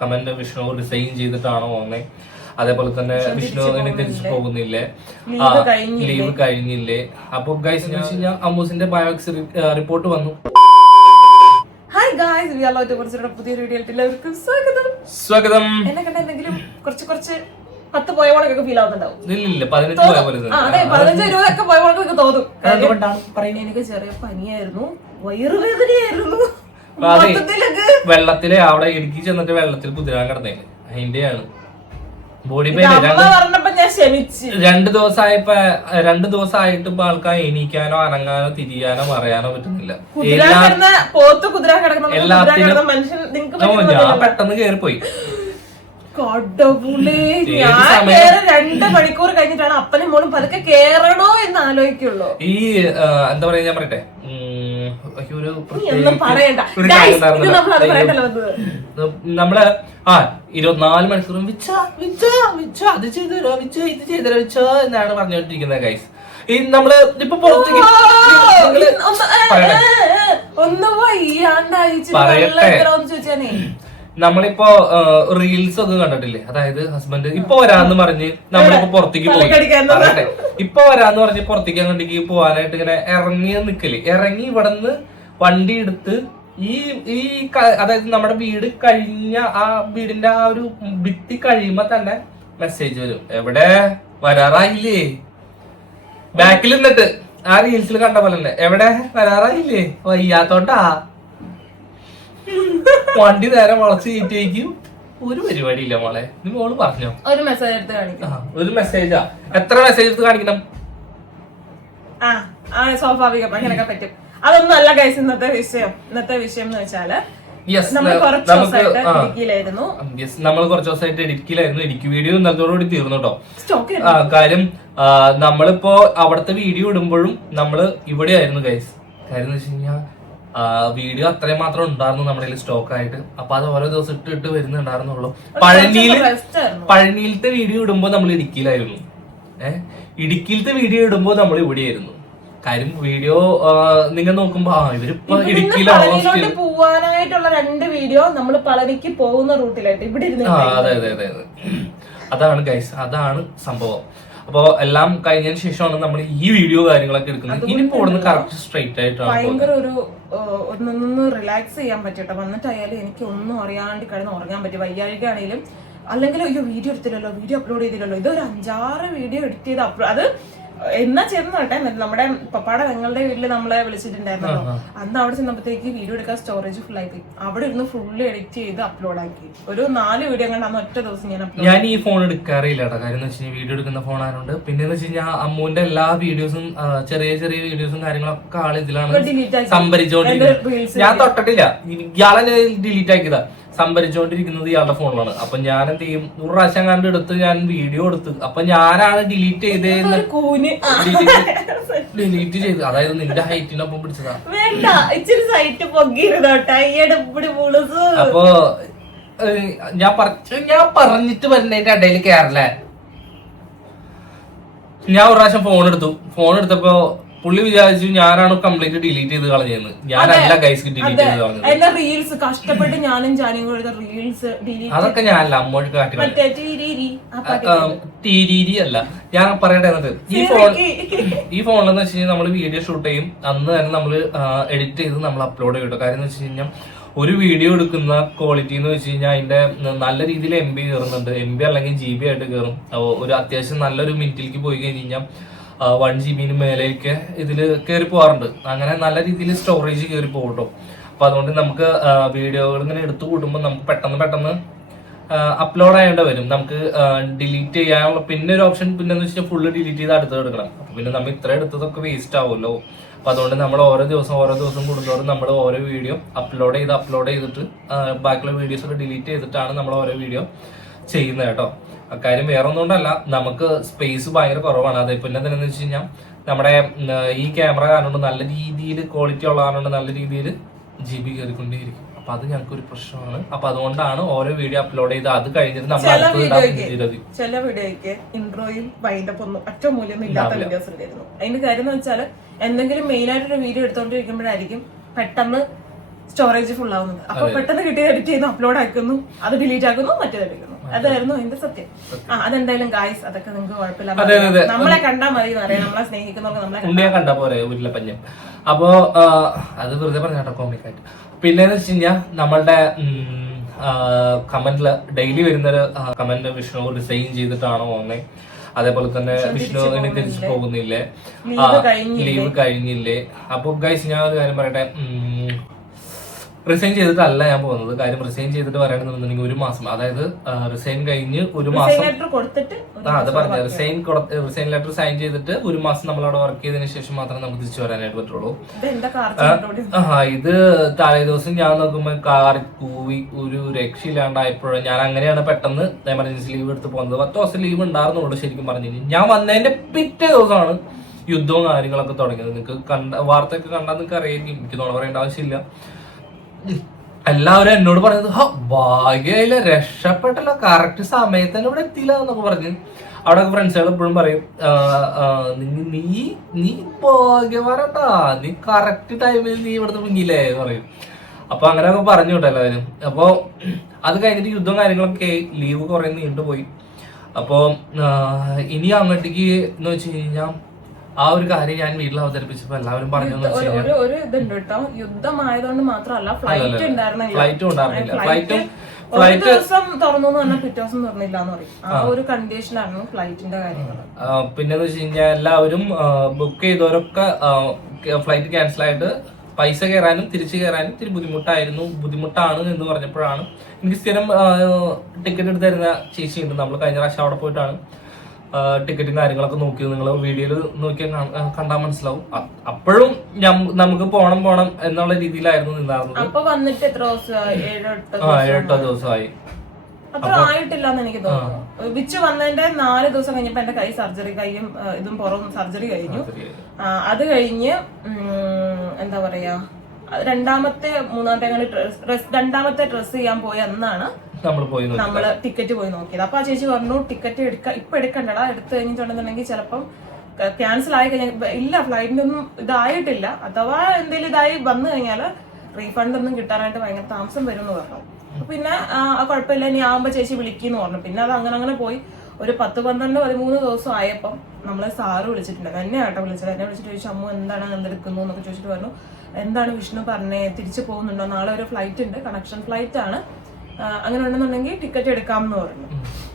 Comment Vishnu resign ചെയ്തിട്ടാണോ വന്നേ, അതേപോലെ തന്നെ വിഷ്ണു ഇനി തിരിച്ചു പോകുന്നില്ലേ, ലീവ് കഴിഞ്ഞില്ലേ. അപ്പൊ ഗൈസ് എന്ന് വെച്ച് കഴിഞ്ഞാൽ അമ്മൂസിന്റെ ബയോക്സ് റിപ്പോർട്ട് വന്നു. Hi guys, we are love to കുറച്ചുകൂടെ പുതിയ വീഡിയോയിലേക്ക് എല്ലാവർക്കും സ്വാഗതം. സ്വാഗതം. എന്നെ കണ്ട എന്തെങ്കിലും കുറച്ച് 10 പോയ പോലൊക്കെ ഫീൽ ആവുന്നുണ്ടാവും. ഇല്ല 15 പോയ പോലെ. അതെ 15-20 ഒക്കെ പോയ പോലൊക്കെ തോന്നും. എനിക്ക് ചെറിയ പനിയായിരുന്നു, വയറുവേദനയായിരുന്നു. വെള്ളത്തില് അവിടെ ഇടുക്കി ചെന്നിട്ട് വെള്ളത്തിൽ കുതിരാൻ കിടന്നേന്, അതിന്റെയാണ് ബോഡി പെയിൻ. 2 ദിവസമായിട്ട് ഇപ്പൊ ആൾക്കാർ എണീക്കാനോ അനങ്ങാനോ തിരിയാനോ മറിയാനോ പറ്റുന്നില്ല. എല്ലാത്തിനും ഞാൻ പെട്ടെന്ന് കേറിപ്പോയി. 2 മണിക്കൂർ കഴിഞ്ഞിട്ടാണ് അപ്പനും മോളും പതുക്കെ കേറണോ എന്ന് ആലോചിക്കുള്ളൂ. ഈ എന്താ പറയാ, ഞാൻ പറയട്ടെ, നമ്മള് 24 മണിക്കൂറും അത് ചെയ്തരോ ഇത് ചെയ്തരോ എന്നാണ് പറഞ്ഞോണ്ടിരിക്കുന്നത് ഗൈസ്. ഈ നമ്മള് ഇപ്പൊ പുറത്തേക്ക് ഒന്ന് വയ്യാണ്ടായി ചോദിച്ചാനേ, നമ്മളിപ്പോ റീൽസ് ഒക്കെ കണ്ടിട്ടില്ലേ, അതായത് ഹസ്ബൻഡ് ഇപ്പൊ വരാന്ന് പറഞ്ഞ് നമ്മളിപ്പോ പുറത്തേക്ക് പോയി, ഇപ്പൊ വരാന്ന് പറഞ്ഞ് പുറത്തേക്ക് അങ്ങോട്ടേക്ക് പോവാനായിട്ട് ഇങ്ങനെ ഇറങ്ങി ഇവിടുന്ന് വണ്ടി എടുത്ത് ഈ അതായത് നമ്മുടെ വീട് കഴിഞ്ഞ ആ വീടിന്റെ ആ ഒരു ഭിത്തി കഴിയുമ്പോ തന്നെ മെസ്സേജ് വരും, എവിടെ വരാറായില്ലേ. ബാക്കിൽ നിന്നിട്ട് ആ റീൽസിൽ കണ്ട പോലെ തന്നെ, എവിടെ വരാറായില്ലേ, വയ്യാത്തോണ്ടാ. വണ്ടി നേരെ വളച്ച് കയറ്റിയേക്കും. ഒരു പരിപാടിയില്ല മോളെ. നീ മോള് പറഞ്ഞോ ഒരു മെസ്സേജ് എടുത്ത് കാണിക്കണം. ഒരു മെസ്സേജാ, എത്ര മെസ്സേജ് എടുത്ത് കാണിക്കണം? സ്വാഭാവികം, അങ്ങനെയൊക്കെ പറ്റും. അതൊന്നും അല്ല ഗൈസ് ഇന്നത്തെ വിഷയം. എന്ന് വെച്ചാല് നമ്മൾ കുറച്ച് ദിവസമായിട്ട് ഇടുക്കിയിലായിരുന്നു. ഇടുക്കി വീഡിയോ ഇന്നത്തോടുകൂടി തീർന്നു കേട്ടോ. കാര്യം നമ്മളിപ്പോ അവിടുത്തെ വീഡിയോ ഇടുമ്പോഴും നമ്മള് ഇവിടെ ആയിരുന്നു ഗൈസ്. കാര്യം എന്ന് വെച്ച് കഴിഞ്ഞാൽ വീഡിയോ അത്രയും മാത്രം ഉണ്ടായിരുന്നു നമ്മുടെ സ്റ്റോക്ക് ആയിട്ട്. അപ്പൊ അത് ഓരോ ദിവസം ഇട്ട് വരുന്നുണ്ടായിരുന്നുള്ളൂ. പഴനിയിലത്തെ വീഡിയോ ഇടുമ്പോ നമ്മൾ ഇടുക്കിയിലായിരുന്നു. ഇടുക്കിയിലത്തെ വീഡിയോ ഇടുമ്പോ നമ്മൾ ഇവിടെയായിരുന്നു. കാര്യം വീഡിയോ നിങ്ങൾ നോക്കുമ്പോ ഇവരിപ്പോ ഇടുക്കിയിലാണോ പോവാനായിട്ടുള്ള 2 വീഡിയോ നമ്മൾ പളനിക്ക് പോകുന്ന റൂട്ടിലായിട്ട് ഇവിടെ അതെ. അതാണ് ഗൈസ്, അതാണ് സംഭവം. അപ്പൊ എല്ലാം കഴിഞ്ഞതിന് ശേഷമാണ് നമ്മൾ ഈ വീഡിയോ കാര്യങ്ങളൊക്കെ എടുക്കുന്നത്. ഇനിയിപ്പോ ഇവിടുന്ന് കറക്റ്റ് സ്ട്രൈറ്റ് ആയിട്ടാണ് ഭയങ്കര ഒന്ന് റിലാക്സ് ചെയ്യാൻ പറ്റട്ടെ. വന്നിട്ടായാലും എനിക്ക് ഒന്നും അറിയാണ്ട് കിടന്ന് ഉറങ്ങാൻ പറ്റും. വയ്യാഴികയാണെങ്കിലും അല്ലെങ്കിൽ വീഡിയോ എടുത്തില്ലല്ലോ, വീഡിയോ അപ്ലോഡ് ചെയ്തില്ലല്ലോ, ഇതൊരു 5-6 വീഡിയോ എഡിറ്റ് ചെയ്ത് അത് എന്നാ ചെയ്തെന്ന് കേട്ടെ. നമ്മുടെ പപ്പാടെ ഞങ്ങളുടെ വീട്ടില് നമ്മളെ വിളിച്ചിട്ടുണ്ടായിരുന്നല്ലോ, അന്ന് അവിടെ ചെന്നപ്പോഴത്തേക്ക് വീഡിയോ എടുക്കാൻ സ്റ്റോറേജ് ഫുൾ ആയി. അവിടെ ഇരുന്ന് ഫുള്ള് എഡിറ്റ് ചെയ്ത് അപ്ലോഡ് ആക്കി. ഒരു 4 വീഡിയോ കണ്ട് അന്ന് ഒറ്റ ദിവസം ഞാൻ ഈ ഫോൺ എടുക്കാറില്ല കേട്ടോ. കാര്യം എന്ന് വെച്ച് കഴിഞ്ഞാൽ വീഡിയോ എടുക്കുന്ന ഫോൺ ആയതുകൊണ്ട്. പിന്നെ എന്ന് വെച്ച് കഴിഞ്ഞാൽ അമ്മൂന്റെ എല്ലാ വീഡിയോസും ചെറിയ വീഡിയോസും കാര്യങ്ങളൊക്കെ ആൾ ഇതിലാണ് സംഭരിച്ചോണ്ടിരിക്കുന്നത്. ഞാൻ തൊട്ടിട്ടില്ല, ഇയാളെ ഡിലീറ്റ് ആക്കിയതാ. സംഭരിച്ചോണ്ടിരിക്കുന്നത് ഇയാളുടെ ഫോണിലാണ്. അപ്പൊ ഞാൻ എന്ത് ചെയ്യും, 1 പ്രാവശ്യം കണ്ട് എടുത്ത് ഞാൻ വീഡിയോ എടുത്ത്, അപ്പൊ ഞാനാണ് ഡിലീറ്റ് ചെയ്തത്. അതായത് നിന്റെ ഹൈറ്റിനൊപ്പം പിടിച്ചതാ. അപ്പൊ ഞാൻ പറഞ്ഞിട്ട് വരുന്നതിന്റെ ഇടയിൽ കേറല്ലേ. ഞാൻ 1 പ്രാവശ്യം ഫോൺ എടുത്തപ്പോ പുള്ളി വിചാരിച്ചു ഞാനാണ് കംപ്ലീറ്റ് ഡിലീറ്റ് ചെയ്ത് കളഞ്ഞെന്ന്. ഞാനല്ല ഗൈസ് ഡിലീറ്റ് ചെയ്ത് കളഞ്ഞത്. എന്റെ റീൽസ് കഷ്ടപ്പെട്ട് ഞാനും ജാനിയും കൂടെ റീൽസ് അതൊക്കെ ഞാനല്ല അമ്മോട്ട് കാട്ടി അല്ല. ഞാൻ പറയട്ടെ, എന്നിട്ട് ഈ ഫോണിലെന്ന് വെച്ച് കഴിഞ്ഞാൽ നമ്മൾ വീഡിയോ ഷൂട്ട് ചെയ്യും, അന്ന് തന്നെ നമ്മൾ എഡിറ്റ് ചെയ്ത് നമ്മൾ അപ്ലോഡ് ചെയ്യും. കാര്യം എന്ന് വെച്ച് കഴിഞ്ഞാൽ ഒരു വീഡിയോ എടുക്കുന്ന ക്വാളിറ്റി എന്ന് വെച്ച് കഴിഞ്ഞാൽ അതിന്റെ നല്ല രീതിയിൽ MB കയറുന്നുണ്ട്. MB അല്ലെങ്കിൽ GB ആയിട്ട് കയറും. ഒരു അത്യാവശ്യം നല്ലൊരു മിനിറ്റിലേക്ക് പോയി കഴിഞ്ഞാൽ 1 GB മേലേക്ക് ഇതിൽ കയറി പോകാറുണ്ട്. അങ്ങനെ നല്ല രീതിയിൽ സ്റ്റോറേജ് കയറി പോകും കേട്ടോ. അപ്പൊ അതുകൊണ്ട് നമുക്ക് വീഡിയോകൾ ഇങ്ങനെ എടുത്തു കൂട്ടുമ്പോൾ നമുക്ക് പെട്ടെന്ന് അപ്ലോഡ് ആയേണ്ട വരും. നമുക്ക് ഡിലീറ്റ് ചെയ്യാനുള്ള പിന്നെ ഒരു ഓപ്ഷൻ പിന്നെന്ന് വെച്ചാൽ ഫുള്ള് ഡിലീറ്റ് ചെയ്ത് അടുത്തത് എടുക്കണം. അപ്പൊ പിന്നെ നമ്മൾ ഇത്ര എടുത്തതൊക്കെ വേസ്റ്റ് ആവുമല്ലോ. അപ്പൊ അതുകൊണ്ട് നമ്മൾ ഓരോ ദിവസം കൂടുന്നതോറും നമ്മൾ ഓരോ വീഡിയോ അപ്ലോഡ് ചെയ്തിട്ട് ബാക്കിയുള്ള വീഡിയോസ് ഒക്കെ ഡിലീറ്റ് ചെയ്തിട്ടാണ് നമ്മൾ ഓരോ വീഡിയോ ചെയ്യുന്നത് കേട്ടോ. അക്കാര്യം വേറെ ഒന്നുകൊണ്ടല്ല, നമുക്ക് സ്പേസ് ഭയങ്കര കുറവാണ്. അത് പിന്നെ എന്താണെന്ന് വെച്ച് കഴിഞ്ഞാൽ നമ്മുടെ ഈ ക്യാമറ കാരണം നല്ല രീതിയിൽ ക്വാളിറ്റി ഉള്ള കാരണം നല്ല രീതിയിൽ GB കയറിക്കൊണ്ടേയിരിക്കും. അപ്പൊ അത് ഞങ്ങൾക്ക് ഒരു പ്രശ്നമാണ്. അപ്പൊ അതുകൊണ്ടാണ് ഓരോ വീഡിയോ അപ്ലോഡ് ചെയ്ത് അത് കഴിഞ്ഞിട്ട് നമ്മൾ ചില വീഡിയോയ്ക്ക് ഇൻട്രോയും വൈൻഡപ്പ് ഒന്നും ഒറ്റ മൂല്യമൊന്നും ഇല്ലാത്ത വീഡിയോസ് ഉണ്ടായിരുന്നു. അതിന്റെ കാര്യം എന്ന് വെച്ചാൽ എന്തെങ്കിലും മെയിൻ ആയിട്ടൊരു വീഡിയോ എടുത്തോണ്ടിരിക്കുമ്പോഴായിരിക്കും പെട്ടെന്ന് സ്റ്റോറേജ് ഫുൾ ആവുന്നത്. അപ്പൊ പെട്ടെന്ന് കിട്ടിയത് എഡിറ്റ് ചെയ്യുന്നു, അപ്ലോഡ് ആക്കുന്നു, അത് ഡിലീറ്റ് ആക്കുന്നു, മറ്റേത് എടുക്കുന്നു. അതായിരുന്നു എന്റെ സത്യം. അതെന്തായാലും ഗായ്സ് അതൊക്കെ നിങ്ങൾക്ക് കുഴപ്പമില്ല, നമ്മളെ കണ്ടാൽ മതി എന്നറിയാം, നമ്മളെ സ്നേഹിക്കുന്നവർക്ക് നമ്മളെ കണ്ടാ പോരെ വീട്ടിലെ പഞ്ഞം. അപ്പോ അത് വെറുതെ പറഞ്ഞാട്ടോ കോമിക്കായിട്ട്. പിന്നെന്ന് വെച്ച് കഴിഞ്ഞാൽ നമ്മളുടെ കമന്റില് ഡെയിലി വരുന്നൊരു കമന്റ്, വിഷ്ണു റിസൈൻ ചെയ്തിട്ടാണോ വന്നേ, അതേപോലെ തന്നെ വിഷ്ണു ഇനി തിരിച്ചു പോകുന്നില്ലേ, ലീവ് കഴിഞ്ഞില്ലേ. അപ്പൊ ഗൈസ് ഞാൻ ഒരു കാര്യം പറയട്ടെ, റിസൈൻ ചെയ്തിട്ടല്ല ഞാൻ പോകുന്നത്. കാര്യം റിസൈൻ ചെയ്തിട്ട് പറയണമെന്നുണ്ടെങ്കിൽ 1 മാസം, അതായത് റിസൈൻ കഴിഞ്ഞ് 1 മാസം അത് പറഞ്ഞു, റിസൈൻ ലെറ്റർ സൈൻ ചെയ്തിട്ട് 1 മാസം നമ്മളവിടെ വർക്ക് ചെയ്തതിനു ശേഷം മാത്രമേ നമുക്ക് തിരിച്ചു വരാനായിട്ട് പറ്റുള്ളൂ. ഇത് തലേ ദിവസം ഞാൻ നോക്കുമ്പോൾ കാറി കൂവി ഒരു രക്ഷയില്ലാണ്ടായപ്പോഴും ഞാൻ അങ്ങനെയാണ് പെട്ടെന്ന് എമർജൻസി ലീവ് എടുത്ത് പോകുന്നത്. 10 ദിവസം ലീവ് ഉണ്ടായിരുന്നുള്ളൂ ശരിക്കും പറഞ്ഞു കഴിഞ്ഞാൽ. ഞാൻ വന്നതിന്റെ പിറ്റേ ദിവസമാണ് യുദ്ധവും കാര്യങ്ങളൊക്കെ തുടങ്ങിയത്. നിങ്ങൾക്ക് വാർത്തയൊക്കെ കണ്ടാൽ നിങ്ങൾക്ക് അറിയായിരിക്കും, എനിക്ക് തോന്നുന്നു പറയേണ്ട ആവശ്യമില്ല. എല്ലാവരും എന്നോട് പറഞ്ഞത് ഭാഗ്യയില്ല, രക്ഷപ്പെട്ടല്ലോ, കറക്റ്റ് സമയത്ത് തന്നെ ഇവിടെ എത്തിയില്ല എന്നൊക്കെ പറഞ്ഞു. അവിടെ ഫ്രണ്ട്സുകൾ എപ്പോഴും പറയും, നീ ഭാഗ്യവാരട്ടാ, നീ കറക്റ്റ് ടൈമിൽ നീ ഇവിടുന്ന് മുങ്ങിയില്ലേ എന്ന് പറയും. അപ്പൊ അങ്ങനെയൊക്കെ പറഞ്ഞു കേട്ടോ എല്ലാവരും. അപ്പൊ അത് കഴിഞ്ഞിട്ട് യുദ്ധം കാര്യങ്ങളൊക്കെ ലീവ് കുറെ നീണ്ടുപോയി. അപ്പൊ ഇനി അങ്ങോട്ടേക്ക് എന്ന് വെച്ച് കഴിഞ്ഞാൽ ആ ഒരു കാര്യം ഞാൻ വീട്ടിൽ അവതരിപ്പിച്ചപ്പോ എല്ലാവരും പറഞ്ഞു ഒരു ഇതുണ്ട് കേട്ടോ, യുദ്ധമായതുകൊണ്ട് മാത്രമല്ല ഫ്ലൈറ്റും ഉണ്ടായിരുന്നില്ല. ഒരു ദിവസം തുറന്നു പറഞ്ഞാൽ പിറ്റേ ദിവസം തുറന്നില്ല എന്ന് പറയും. ആ ഒരു കണ്ടീഷനായിരുന്നു ഫ്ലൈറ്റിന്റെ കാര്യങ്ങൾ. പിന്നെന്ന് വെച്ച് കഴിഞ്ഞാൽ എല്ലാവരും ബുക്ക് ചെയ്തവരൊക്കെ ഫ്ലൈറ്റ് ക്യാൻസൽ ആയിട്ട് പൈസ കയറാനും തിരിച്ചു കയറാനും ഇത്തിരി ബുദ്ധിമുട്ടാണ് എന്ന് പറഞ്ഞപ്പോഴാണ് എനിക്ക് സ്ഥിരം ടിക്കറ്റ് എടുത്ത് തരുന്ന ചേച്ചിയുണ്ട്. നമ്മൾ കഴിഞ്ഞ പ്രാവശ്യം അവിടെ പോയിട്ടാണ് ടിക്കറ്റും കാര്യങ്ങളൊക്കെ നോക്കിയത്. നിങ്ങൾ വീഡിയോയിൽ നോക്കിയാൽ കണ്ടാൽ മനസ്സിലാവും. അപ്പോഴും നമുക്ക് പോണം എന്നുള്ള രീതിയിലായിരുന്നു നിന്നായിരുന്നത്. അപ്പൊ വന്നിട്ട് എത്ര ദിവസമായി? 7-8 ദിവസമായി. അത്ര ആയിട്ടില്ല എന്ന് എനിക്ക് തോന്നുന്നു. വിച്ച് വന്നതിന്റെ 4 ദിവസം കഴിഞ്ഞപ്പോ എന്റെ കൈയും ഇതും പുറവും സർജറി കഴിഞ്ഞു. അത് കഴിഞ്ഞ് എന്താ പറയാ, രണ്ടാമത്തെ ഡ്രസ് ചെയ്യാൻ പോയ അന്നാണ് നമ്മള് ടിക്കറ്റ് പോയി നോക്കിയത്. അപ്പൊ ആ ചേച്ചി പറഞ്ഞു ടിക്കറ്റ് ഇപ്പൊ എടുക്കണ്ടടാ, എടുത്തു കഴിഞ്ഞിട്ടുണ്ടെന്നുണ്ടെങ്കിൽ ചിലപ്പം ക്യാൻസൽ ആയി കഴിഞ്ഞാൽ ഇല്ല, ഫ്ലൈറ്റിന്റെ ഒന്നും ഇതായിട്ടില്ല, അഥവാ എന്തെങ്കിലും ഇതായി വന്നു കഴിഞ്ഞാല് റീഫണ്ട് ഒന്നും കിട്ടാനായിട്ട് ഭയങ്കര താമസം വരും എന്ന് പറഞ്ഞു. പിന്നെ കുഴപ്പമില്ല, ഇനി ആവുമ്പോ ചേച്ചി വിളിക്കുന്നു പറഞ്ഞു. പിന്നെ അത് അങ്ങനെ പോയി. ഒരു 10-12-13 ദിവസം ആയപ്പം നമ്മളെ സാറ് വിളിച്ചിട്ടുണ്ട്. എന്നെ ആട്ടോ വിളിച്ചത്. എന്നെ വിളിച്ചിട്ട് ചോദിച്ചു, അമ്മു എന്താണ് എന്തെടുക്കുന്നു എന്നൊക്കെ ചോദിച്ചിട്ട് പറഞ്ഞു, എന്താണ് വിഷ്ണു പറഞ്ഞേ, തിരിച്ചു പോകുന്നുണ്ടോ, നാളെ ഒരു ഫ്ലൈറ്റ് ഉണ്ട്, കണക്ഷൻ ഫ്ലൈറ്റ് ആണ്, അങ്ങനെ ഉണ്ടെന്നുണ്ടെങ്കിൽ ടിക്കറ്റ് എടുക്കാമെന്ന് പറഞ്ഞു.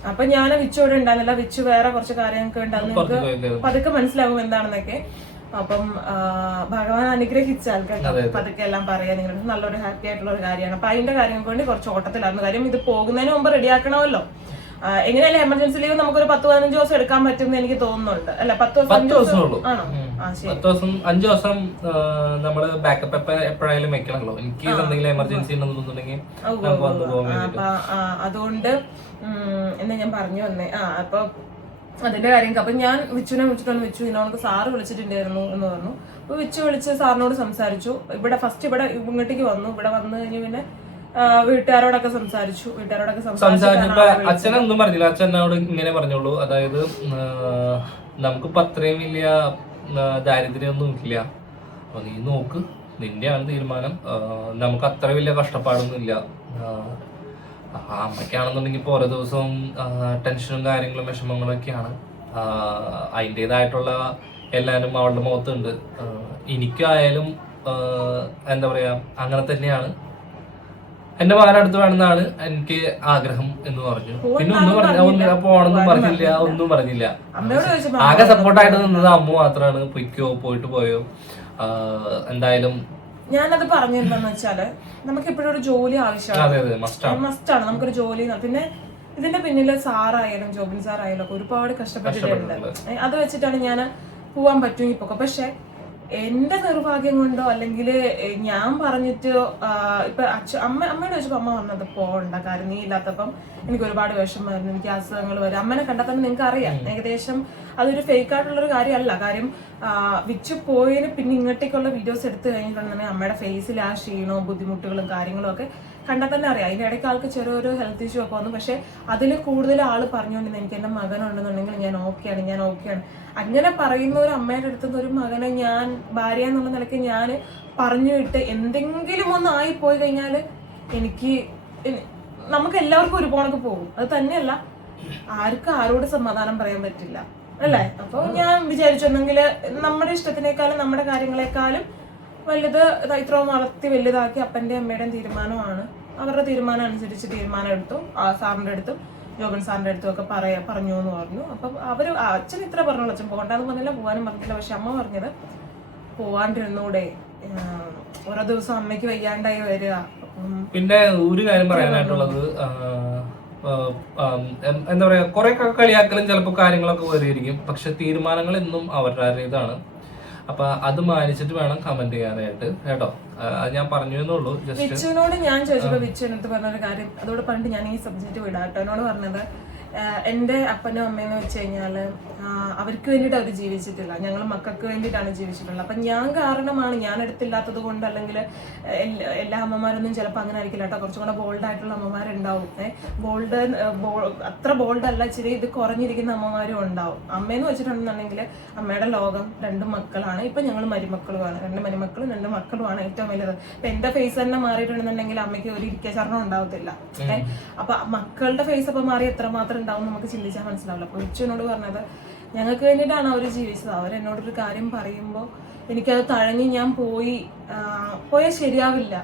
അപ്പൊ ഞാൻ വിച്ചോടെ ഉണ്ടായിരുന്നില്ല, വിച്ചു വേറെ കുറച്ച് കാര്യങ്ങളൊക്കെ ഉണ്ടായിരുന്നു, നിങ്ങൾക്ക് പതുക്കെ മനസ്സിലാവും എന്താണെന്നൊക്കെ. അപ്പം ഭഗവാൻ അനുഗ്രഹിച്ച ആൾക്കാർ പതുക്കെ എല്ലാം പറയാൻ നിങ്ങൾക്ക് നല്ലൊരു ഹാപ്പി ആയിട്ടുള്ള ഒരു കാര്യമാണ്. അപ്പൊ അതിന്റെ കാര്യങ്ങൾക്ക് വേണ്ടി കുറച്ച് ഓട്ടത്തിലായിരുന്നു. കാര്യം ഇത് പോകുന്നതിന് മുമ്പ് റെഡിയാക്കണമല്ലോ. എങ്ങനെയല്ല എമർജൻസി ലീവ് നമുക്കൊരു 10-15 ദിവസം എടുക്കാൻ പറ്റും എനിക്ക് തോന്നുന്നുണ്ട്. അല്ല 10 ദിവസം ആണോ? 5 ദിവസം നമ്മള് ബാക്കപ്പ് എപ്പോഴായാലും വെക്കണല്ലോ. എനിക്ക് എന്തെങ്കിലും എമർജൻസി ഉണ്ടെന്നുണ്ടെങ്കിൽ അതുകൊണ്ട് എന്ന് ഞാൻ പറഞ്ഞു വന്നേ. അപ്പൊ അതിന്റെ കാര്യം. അപ്പൊ ഞാൻ വിച്ചുവിനെ വിളിച്ചിട്ടാണ്, വിച്ചു ഇതിനോട് സാറ് വിളിച്ചിട്ടുണ്ടായിരുന്നു എന്ന് പറഞ്ഞു. അപ്പൊ വിച്ചു വിളിച്ച് സാറിനോട് സംസാരിച്ചു. ഇവിടെ ഇങ്ങോട്ടേക്ക് വന്നു. ഇവിടെ വന്നു കഴിഞ്ഞ് പിന്നെ വീട്ടുകാരോടൊക്കെ സംസാരിച്ചു. സംസാരിച്ചപ്പോ അച്ഛനൊന്നും പറഞ്ഞില്ല. അച്ഛനോട് ഇങ്ങനെ പറഞ്ഞോളൂ, അതായത് നമുക്കിപ്പോ അത്രയും വലിയ ദാരിദ്ര്യമൊന്നും ഇല്ല, അപ്പൊ നീ നോക്ക്, നിന്റെയാണ് തീരുമാനം, നമുക്ക് അത്ര വലിയ കഷ്ടപ്പാടൊന്നും ഇല്ല. അമ്മയ്ക്കാണെന്നുണ്ടെങ്കിൽ ഇപ്പൊ ഓരോ ദിവസവും ടെൻഷനും കാര്യങ്ങളും വിഷമങ്ങളും ഒക്കെയാണ്. അതിൻ്റെതായിട്ടുള്ള എല്ലാവരും അവളുടെ മുഖത്തുണ്ട്. എനിക്കായാലും എന്താ പറയാ, അങ്ങനെ തന്നെയാണ്. എന്റെ മകൻ അടുത്ത് വേണമെന്നാണ് എനിക്ക് ആഗ്രഹം എന്ന് പറഞ്ഞു. പിന്നെ ഒന്നും പറഞ്ഞില്ല. ആകെ സപ്പോർട്ടായിട്ട് നിന്നത് അമ്മ മാത്രമാണ്. പോയിട്ട് പോയോ, എന്തായാലും ഞാനത് പറഞ്ഞിരുന്നെന്ന് വെച്ചാല് നമുക്ക് എപ്പോഴും ഒരു ജോലി ആവശ്യമാണ്, മസ്റ്റാണ് നമുക്കൊരു ജോലി. പിന്നെ ഇതിന്റെ പിന്നില് സാറായാലും ജോബിൻ സാറായാലും ഒക്കെ ഒരുപാട് കഷ്ടപ്പെട്ടിട്ടുണ്ട്. അത് വെച്ചിട്ടാണ് ഞാൻ പോവാൻ പറ്റുമെങ്കിൽ പോക്കാം. പക്ഷെ എന്റെ നിർഭാഗ്യം കൊണ്ടോ അല്ലെങ്കിൽ ഞാൻ പറഞ്ഞിട്ട് ഇപ്പൊ അമ്മയോട് ചോദിച്ചപ്പോ അമ്മ പറഞ്ഞത് പോകണ്ട, കാര്യം നീ ഇല്ലാത്തപ്പം എനിക്ക് ഒരുപാട് വിഷമമായിരുന്നു, എനിക്ക് അസുഖങ്ങൾ വരും. അമ്മനെ കണ്ടാൽ തന്നെ നിങ്ങൾക്ക് അറിയാം ഏകദേശം അതൊരു ഫേക്ക് ആയിട്ടുള്ളൊരു കാര്യമല്ല. കാര്യം വിച്ച് പോയതിന് പിന്നെ ഇങ്ങോട്ടേക്കുള്ള വീഡിയോസ് എടുത്തു കഴിഞ്ഞിട്ടുണ്ടെങ്കിൽ അമ്മയുടെ ഫേസിൽ ആ ക്ഷീണവും ബുദ്ധിമുട്ടുകളും കാര്യങ്ങളും ഒക്കെ കണ്ടാൽ തന്നെ അറിയാം. അതിന്റെ ഇടയ്ക്ക് ആൾക്ക് ചെറിയൊരു ഹെൽത്ത് ഇഷ്യൂ ഒക്കെ വന്നു. പക്ഷെ അതിൽ കൂടുതൽ ആള് പറഞ്ഞുകൊണ്ടിരുന്നത് എനിക്ക് എന്റെ മകനുണ്ടെന്നുണ്ടെങ്കിൽ ഞാൻ ഓക്കെയാണ്. അങ്ങനെ പറയുന്ന ഒരു അമ്മയുടെ അടുത്തുനിന്ന് ഒരു മകനെ ഞാൻ ഭാര്യ എന്നുള്ള നിലയ്ക്ക് ഞാൻ പറഞ്ഞു വിട്ട് എന്തെങ്കിലും ഒന്ന് ആയിപ്പോയി കഴിഞ്ഞാൽ നമുക്ക് എല്ലാവർക്കും ഒരു പോണക്ക് പോകും. അത് തന്നെയല്ല ആർക്കും ആരോട് സമാധാനം പറയാൻ പറ്റില്ല അല്ലേ? അപ്പൊ ഞാൻ വിചാരിച്ചെന്നെങ്കിൽ നമ്മുടെ ഇഷ്ടത്തിനേക്കാളും നമ്മുടെ കാര്യങ്ങളെക്കാളും വലുത് ഇത്രയും വളർത്തി വലുതാക്കി അപ്പന്റെ അമ്മയുടെയും തീരുമാനമാണ്. അവരുടെ തീരുമാനം അനുസരിച്ച് തീരുമാനം എടുത്തു. സാറിന്റെ അടുത്തും ജോബൻ സാറിന്റെ അടുത്തും ഒക്കെ പറഞ്ഞു എന്ന് പറഞ്ഞു. അപ്പം അച്ഛൻ ഇത്ര പറഞ്ഞോളൂ, അച്ഛൻ പോകണ്ടെന്ന് പറഞ്ഞില്ല, പോകാനും പറഞ്ഞില്ല. പക്ഷെ അമ്മ പറഞ്ഞത് പോവാണ്ടിരുന്നൂടെ, ഓരോ ദിവസം അമ്മയ്ക്ക് വയ്യാണ്ടായി വരിക. പിന്നെ ഒരു കാര്യം പറയാനായിട്ടുള്ളത്, എന്താ പറയാ, കുറെ കളിയാക്കലും ചിലപ്പോൾ കാര്യങ്ങളൊക്കെ വരുമായിരിക്കും. പക്ഷെ തീരുമാനങ്ങൾ എന്നും അവരുടെ ഇതാണ്. അപ്പൊ അത് മാനിച്ചിട്ട് വേണം കമന്റ് ചെയ്യാനായിട്ട് കേട്ടോ. ഞാൻ പറഞ്ഞു എന്നുള്ളൂ. വിച്ചുവിനോട് ഞാൻ ചോദിച്ചപ്പോ വിച്ചു എന്നത്ത് പറഞ്ഞൊരു കാര്യം, അതോട് പണ്ട് ഞാൻ ഈ സബ്ജക്റ്റ് വിടാട്ടോ. എന്നോട് പറഞ്ഞത് എൻ്റെ അപ്പനും അമ്മയെന്ന് വെച്ച് കഴിഞ്ഞാല് അവർക്ക് വേണ്ടിയിട്ട് അവർ ജീവിച്ചിട്ടില്ല, ഞങ്ങൾ മക്കൾക്ക് വേണ്ടിയിട്ടാണ് ജീവിച്ചിട്ടുള്ളത്. അപ്പം ഞാൻ കാരണമാണ്, ഞാൻ എടുത്തില്ലാത്തത് കൊണ്ട്. അല്ലെങ്കിൽ എല്ലാ അമ്മമാരൊന്നും ചിലപ്പോൾ അങ്ങനെ ആയിരിക്കില്ല കേട്ടോ. കുറച്ചും കൂടെ ബോൾഡ് ആയിട്ടുള്ള അമ്മമാരുണ്ടാവും. അത്ര ബോൾഡ് അല്ല, ഇച്ചിരി ഇത് കുറഞ്ഞിരിക്കുന്ന അമ്മമാരും ഉണ്ടാവും. അമ്മയെന്ന് വെച്ചിട്ടുണ്ടെന്നുണ്ടെങ്കിൽ അമ്മയുടെ ലോകം 2 മക്കളാണ്. ഇപ്പം ഞങ്ങൾ മരുമക്കളുമാണ്, 2 മരുമക്കളും 2 മക്കളുമാണ് ഏറ്റവും വലുത്. ഇപ്പം എൻ്റെ ഫേസ് തന്നെ മാറിയിട്ടുണ്ടെന്നുണ്ടെങ്കിൽ അമ്മയ്ക്ക് ഒരു ഇരിക്കച്ചരണം ഉണ്ടാവത്തില്ല. അപ്പൊ മക്കളുടെ ഫേസ് അപ്പം മാറി എത്രമാത്രം ഉണ്ടാവും നമുക്ക് ചിന്തിച്ചാൽ മനസ്സിലാവില്ല. അപ്പോൾ ഉച്ചനോട് പറഞ്ഞത് ഞങ്ങൾക്ക് വേണ്ടിയിട്ടാണ് അവർ ജീവിച്ചത്. അവരെന്നോടൊരു കാര്യം പറയുമ്പോൾ എനിക്കത് തഴഞ്ഞ് ഞാൻ പോയാൽ ശരിയാവില്ല.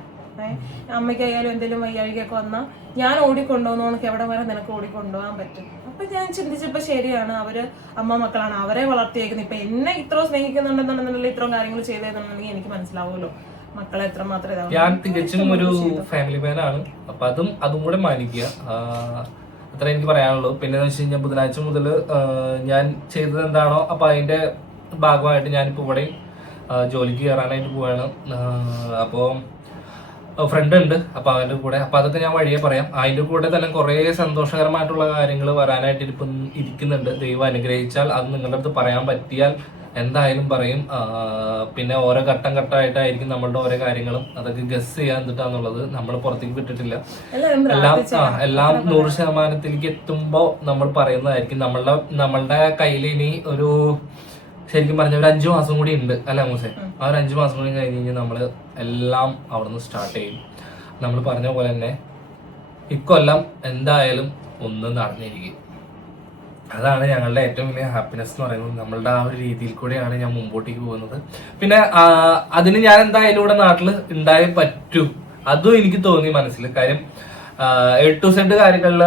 അമ്മയ്ക്കായാലും എന്തെങ്കിലും വയ്യാഴികയൊക്കെ വന്നാൽ ഞാൻ ഓടിക്കൊണ്ടുപോകുന്നവർക്ക് എവിടെ വരെ നിനക്ക് ഓടിക്കൊണ്ടുപോകാൻ പറ്റും. അപ്പൊ ഞാൻ ചിന്തിച്ചപ്പോ ശരിയാണ്, അവര് അമ്മ മക്കളാണ്, അവരെ വളർത്തിയേക്കുന്നത്. ഇപ്പൊ എന്നെ ഇത്ര സ്നേഹിക്കുന്നുണ്ടെന്നുണ്ടെങ്കിൽ ഇത്രയും കാര്യങ്ങൾ ചെയ്തതെന്നുണ്ടെങ്കിൽ എനിക്ക് മനസ്സിലാവുമല്ലോ മക്കളെ എത്രമാത്രം. ഞാൻ തികച്ചും ഒരു ഫാമിലി മാനാണ്. അപ്പൊ അതും കൂടെ മാനിക്കുക, അത്ര എനിക്ക് പറയാനുള്ളൂ. പിന്നെ വെച്ച് കഴിഞ്ഞാൽ ബുധനാഴ്ച മുതൽ ഞാൻ ചെയ്തത് എന്താണോ അപ്പൊ അതിന്റെ ഭാഗമായിട്ട് ഞാനിപ്പോ ഇവിടെ ജോലിക്ക് കയറാനായിട്ട് പോവാണ്. അപ്പോൾ ഫ്രണ്ട് ഉണ്ട്, അപ്പൊ അവന്റെ കൂടെ. അപ്പൊ അതൊക്കെ ഞാൻ വഴിയെ പറയാം. അതിന്റെ കൂടെ തന്നെ കുറെ സന്തോഷകരമായിട്ടുള്ള കാര്യങ്ങൾ വരാനായിട്ട് ഇപ്പം ഇരിക്കുന്നുണ്ട്. ദൈവം അനുഗ്രഹിച്ചാൽ അത് നിങ്ങളുടെ അടുത്ത് പറയാൻ പറ്റിയാൽ എന്തായാലും പറയും. പിന്നെ ഓരോ ഘട്ടമായിട്ടായിരിക്കും നമ്മളുടെ ഓരോ കാര്യങ്ങളും. അതൊക്കെ ഗസ് ചെയ്യാൻ എന്നിട്ടാന്നുള്ളത് നമ്മൾ പുറത്തേക്ക് വിട്ടിട്ടില്ല. എല്ലാം 100% എത്തുമ്പോ നമ്മൾ പറയുന്നതായിരിക്കും. നമ്മളുടെ കയ്യിൽ ഇനി ഒരു ശരിക്കും പറഞ്ഞ ഒരു 5 മാസം കൂടി ഉണ്ട് അല്ലെ മൂസേ? ആ ഒരു 5 മാസം കൂടി കഴിഞ്ഞ് കഴിഞ്ഞാൽ നമ്മൾ എല്ലാം അവിടുന്ന് സ്റ്റാർട്ട് ചെയ്യും. നമ്മൾ പറഞ്ഞ പോലെ തന്നെ ഇക്കൊല്ലം എന്തായാലും ഒന്ന് നടന്നിരിക്കും. അതാണ് ഞങ്ങളുടെ ഏറ്റവും വലിയ ഹാപ്പിനെസ് എന്ന് പറയുന്നത്. നമ്മളുടെ ആ ഒരു രീതിയിൽ കൂടെയാണ് ഞാൻ മുമ്പോട്ടേക്ക് പോകുന്നത്. പിന്നെ അതിന് ഞാൻ എന്തായാലും ഇവിടെ നാട്ടിൽ ഉണ്ടായേ പറ്റൂ, അതും എനിക്ക് തോന്നി മനസ്സിൽ. കാര്യം A to Z കാര്യങ്ങളിൽ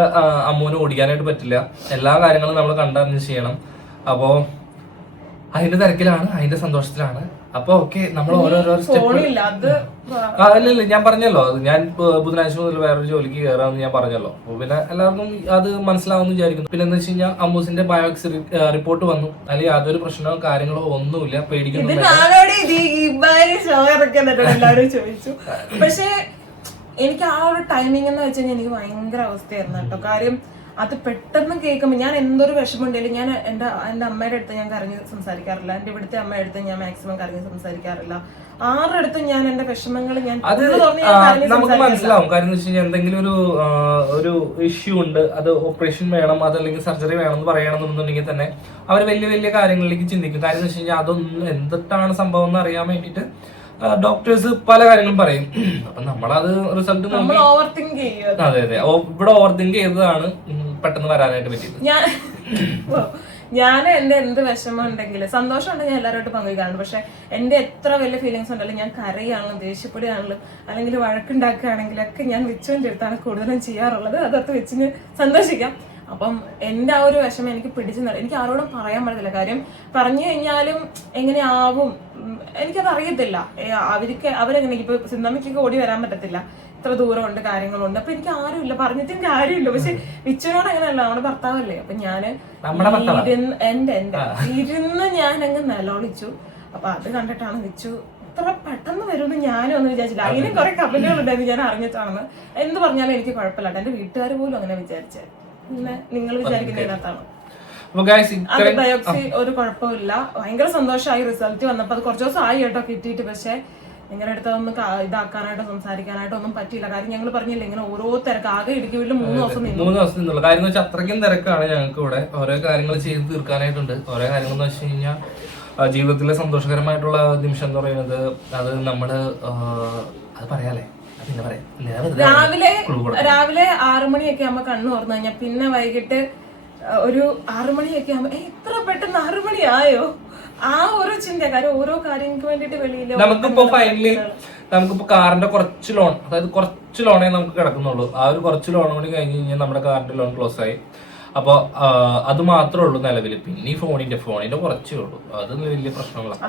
അമ്മൂന് ഓടിക്കാനായിട്ട് പറ്റില്ല. എല്ലാ കാര്യങ്ങളും നമ്മൾ കണ്ടറിഞ്ഞ് ചെയ്യണം. അപ്പോൾ അതിന്റെ തിരക്കിലാണ്, അതിന്റെ സന്തോഷത്തിലാണ്. അപ്പൊ ഓക്കെ, നമ്മൾ ഓരോരോ സ്റ്റെപ്പ്. അല്ലല്ല, ഞാൻ പറഞ്ഞല്ലോ, ഞാൻ ബുധനാഴ്ച മുതൽ വേറൊരു ജോലിക്ക് കയറാമെന്ന് ഞാൻ പറഞ്ഞല്ലോ. അപ്പൊ പിന്നെ എല്ലാവർക്കും അത് മനസ്സിലാവുമെന്ന് വിചാരിക്കുന്നു. പിന്നെ എന്താ വെച്ച് കഴിഞ്ഞാൽ അമ്മൂസിന്റെ ബയോപ്സി റിപ്പോർട്ട് വന്നു. അതിൽ യാതൊരു പ്രശ്നമോ കാര്യങ്ങളോ ഒന്നുമില്ല, പേടിക്കുന്നില്ല. ചോദിച്ചു. പക്ഷെ എനിക്ക് ആ ഒരു ടൈമിംഗ് എന്ന് വെച്ച് കഴിഞ്ഞാൽ എനിക്ക് ഭയങ്കര അവസ്ഥയായിരുന്നു കേട്ടോ. കാര്യം അത് പെട്ടെന്ന് കേൾക്കുമ്പോൾ ഞാൻ എന്തൊരു വിഷമം ഉണ്ടെങ്കിലും ഞാൻ എൻ്റെ അമ്മയുടെ അടുത്ത് ഞാൻ കരഞ്ഞ് സംസാരിക്കാറില്ല. എൻ്റെ ഇവിടുത്തെ അമ്മയുടെ അടുത്ത് ഞാൻ മാക്സിമം കരഞ്ഞ് സംസാരിക്കാറില്ല. ആരുടെ അടുത്തും ഞാൻ എൻ്റെ വിഷമങ്ങൾ അത് നമുക്ക് മനസ്സിലാവും. കാര്യം എന്ന് വെച്ച് കഴിഞ്ഞാൽ എന്തെങ്കിലും ഒരു ഇഷ്യൂ ഉണ്ട്, അത് ഓപ്പറേഷൻ വേണം, അതല്ലെങ്കിൽ സർജറി വേണം എന്ന് പറയണമെന്നുണ്ടെങ്കിൽ തന്നെ അവർ വലിയ വലിയ കാര്യങ്ങളിലേക്ക് ചിന്തിക്കും. കാര്യം എന്ന് വെച്ച് കഴിഞ്ഞാൽ അതൊന്നും എന്തിട്ടാണ് സംഭവം എന്ന് അറിയാൻ വേണ്ടിയിട്ട് ഡോക്ടേഴ്സ് പല കാര്യങ്ങളും പറയും. അപ്പൊ നമ്മളത് റിസൾട്ട് നോക്കി അതെ ഇവിടെ ഓവർ തിങ്ക് ചെയ്തതാണ് പെട്ടെന്ന് വരാനായിട്ട് പറ്റിയത്. ഞാൻ എന്റെ എന്ത് വിഷമം ഉണ്ടെങ്കിലും സന്തോഷം ഉണ്ടെങ്കിൽ ഞാൻ എല്ലാവരോട്ടും പങ്കുവയ്ക്കാറുണ്ട്. പക്ഷെ എന്റെ എത്ര വലിയ ഫീലിങ്സ് ഉണ്ടല്ലോ, ഞാൻ കരയാണെങ്കിലും ദേഷ്യപ്പെടുകയാണെങ്കിലും അല്ലെങ്കിൽ വഴക്കുണ്ടാക്കുകയാണെങ്കിലൊക്കെ ഞാൻ വിച്ചുവിന്റെ അടുത്താണ് കൂടുതലും ചെയ്യാറുള്ളത്. അതൊക്കെ വെച്ചിന് സന്തോഷിക്കാം. അപ്പം എൻ്റെ ആ ഒരു വിഷമം എനിക്ക് പിടിച്ചു എനിക്ക് ആരോടും പറയാൻ പറ്റത്തില്ല. കാര്യം പറഞ്ഞു കഴിഞ്ഞാലും എങ്ങനെയാവും എനിക്കത് അറിയത്തില്ല. അവരെങ്ങനെ ഇപ്പൊ സിനിമയ്ക്കൊക്കെ ഓടി വരാൻ പറ്റത്തില്ല, ഇത്ര ദൂരമുണ്ട്, കാര്യങ്ങളുണ്ട്. അപ്പൊ എനിക്ക് ആരുമില്ല, പറഞ്ഞിട്ടും കാര്യമില്ല. പക്ഷെ വിച്ചുവിനോട് അങ്ങനെയല്ല, നമ്മുടെ ഭർത്താവല്ലേ. അപ്പൊ ഞാന് ഇരുന്ന് ഞാനങ്ങ് നിലവിളിച്ചു. അപ്പൊ അത് കണ്ടിട്ടാണ് വിച്ചു ഇത്ര പെട്ടെന്ന് വരുമെന്ന് ഞാനും ഒന്നും വിചാരിച്ചില്ല. അതിനും കുറെ കമ്പനികളുണ്ടായിരുന്നു, ഞാൻ അറിഞ്ഞിട്ടാണെന്ന്. എന്ത് പറഞ്ഞാലും എനിക്ക് കുഴപ്പമില്ല. എന്റെ വീട്ടുകാർ പോലും അങ്ങനെ വിചാരിച്ചത്. പിന്നെ നിങ്ങൾ വിചാരിക്കുന്നതിനകത്താണ്. ബയോപ്സി ഒരു കുഴപ്പമില്ല, ഭയങ്കര സന്തോഷമായി. റിസൾട്ട് വന്നപ്പോ അത് കുറച്ച് ദിവസം ആയി കേട്ടോ കിട്ടിയിട്ട്. പക്ഷെ നിങ്ങളുടെ അടുത്ത് ഒന്ന് ഇതാക്കാനായിട്ടോ സംസാരിക്കാനായിട്ടോ ഒന്നും പറ്റിയില്ല. കാര്യം ഞങ്ങൾ പറഞ്ഞില്ല, ഇങ്ങനെ ഓരോ തിരക്ക് ആകെ ഇടുക്കി വീട്ടിൽ 3 ദിവസം നിന്നു. 3 ദിവസം നിന്നുള്ള കാര്യം എന്ന് വെച്ചാൽ അത്രയ്ക്കും തിരക്കാണ് ഞങ്ങൾക്ക് ഇവിടെ. ഓരോ കാര്യങ്ങൾ ചെയ്ത് തീർക്കാനായിട്ടുണ്ട്. ഓരോ കാര്യങ്ങൾ എന്ന് വെച്ച് കഴിഞ്ഞാൽ ജീവിതത്തിലെ സന്തോഷകരമായിട്ടുള്ള നിമിഷം എന്ന് പറയുന്നത് അത് നമ്മള് അത് പറയാല്ലേ, പിന്നെ പറയാം. രാവിലെ 6 മണിയൊക്കെ ആകുമ്പോ കണ്ണു തുറന്നു കഴിഞ്ഞാൽ പിന്നെ വൈകിട്ട് ഒരു 6 മണിയൊക്കെ ആകുമ്പോ ഇത്ര പെട്ടെന്ന് 6 മണിയായോ, ആ ഒരു ചിന്ത. കാര്യം ഓരോ കാര്യങ്ങൾക്ക് വേണ്ടിട്ട് വെളിയില്ല. നമുക്കിപ്പോ ഫൈനലി നമുക്കിപ്പോ കാറിന്റെ കുറച്ച് ലോൺ, അതായത് കുറച്ച് ലോണേ നമുക്ക് കിടക്കുന്നുള്ളൂ. ആ ഒരു കുറച്ച് ലോൺ കൂടി കഴിഞ്ഞ് കഴിഞ്ഞാൽ നമ്മുടെ കാറിന്റെ ലോൺ ക്ലോസ് ആയി. അപ്പൊ അത് മാത്രമേ ഉള്ളൂ നിലവിൽ. പിന്നെ ഈ ഫോണിന്റെ കുറച്ചേ ഉള്ളൂ, അത് വലിയ പ്രശ്നങ്ങളാണ്.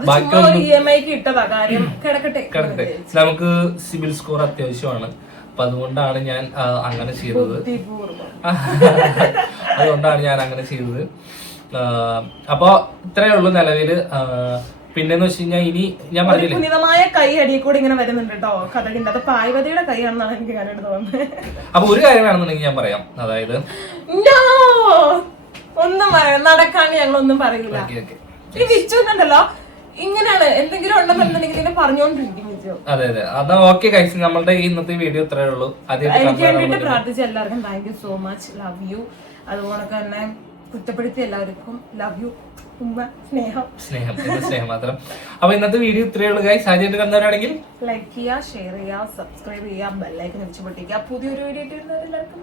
കിടക്കട്ടെ. നമുക്ക് സിബിൽ സ്കോർ അത്യാവശ്യമാണ്. അപ്പൊ അതുകൊണ്ടാണ് ഞാൻ അങ്ങനെ ചെയ്തത്. അപ്പൊ ഇത്രയേ ഉള്ളൂ നിലവില്. പിന്നെന്ന് വെച്ച് കഴിഞ്ഞാൽ ഇനി ഞാൻ പറഞ്ഞില്ലേ, പുനിതമായ കൈ അടിയിൽ കൂടി ഇങ്ങനെ വരുന്നുണ്ട് കേട്ടോ കഥകിന്റെ. അത് പായ്വതിയുടെ കൈയാണെന്നാണ് എനിക്ക് കണ്ടിട്ട് തോന്നുന്നത്. അപ്പൊ ഒരു കാര്യം വേണമെന്നുണ്ടെങ്കിൽ ഞാൻ പറയാം, അതായത് ഒന്നും പറയാം നടക്കാണ്ട് ഞങ്ങളൊന്നും പറയില്ല. ഈ വിച്ചുണ്ടല്ലോ ഇങ്ങനെയാണ്, എന്തെങ്കിലും ഉണ്ടെന്നുണ്ടെങ്കിൽ ഇങ്ങനെ പറഞ്ഞോണ്ടിരിക്കും വിച്ചു. അതെ അതാ. ഓക്കെ ഗൈസ്, നമ്മളുടെ ഇന്നത്തെ വീഡിയോ ഇത്രയേ ഉള്ളൂ. എനിക്ക് വേണ്ടിട്ട് പ്രാർത്ഥിച്ച എല്ലാവർക്കും thank you so much, love you. അതുപോലെ തന്നെ കുറ്റപ്പെടുത്തിയ എല്ലാവർക്കും ലവ് യു. സ്നേഹം മാത്രം. അപ്പൊ ഇന്നത്തെ വീഡിയോ ഇത്രയേ ഉള്ളൂ ഗൈസ്. ആദ്യമായിട്ട് കണ്ടവരാണെങ്കിൽ ലൈക്ക് ചെയ്യുക, ഷെയർ ചെയ്യുക, സബ്സ്ക്രൈബ് ചെയ്യുക, ബെല്ലൈക്കൻ അടിച്ചു പൊട്ടിക്കുക. പുതിയൊരു വീഡിയോ എല്ലാവർക്കും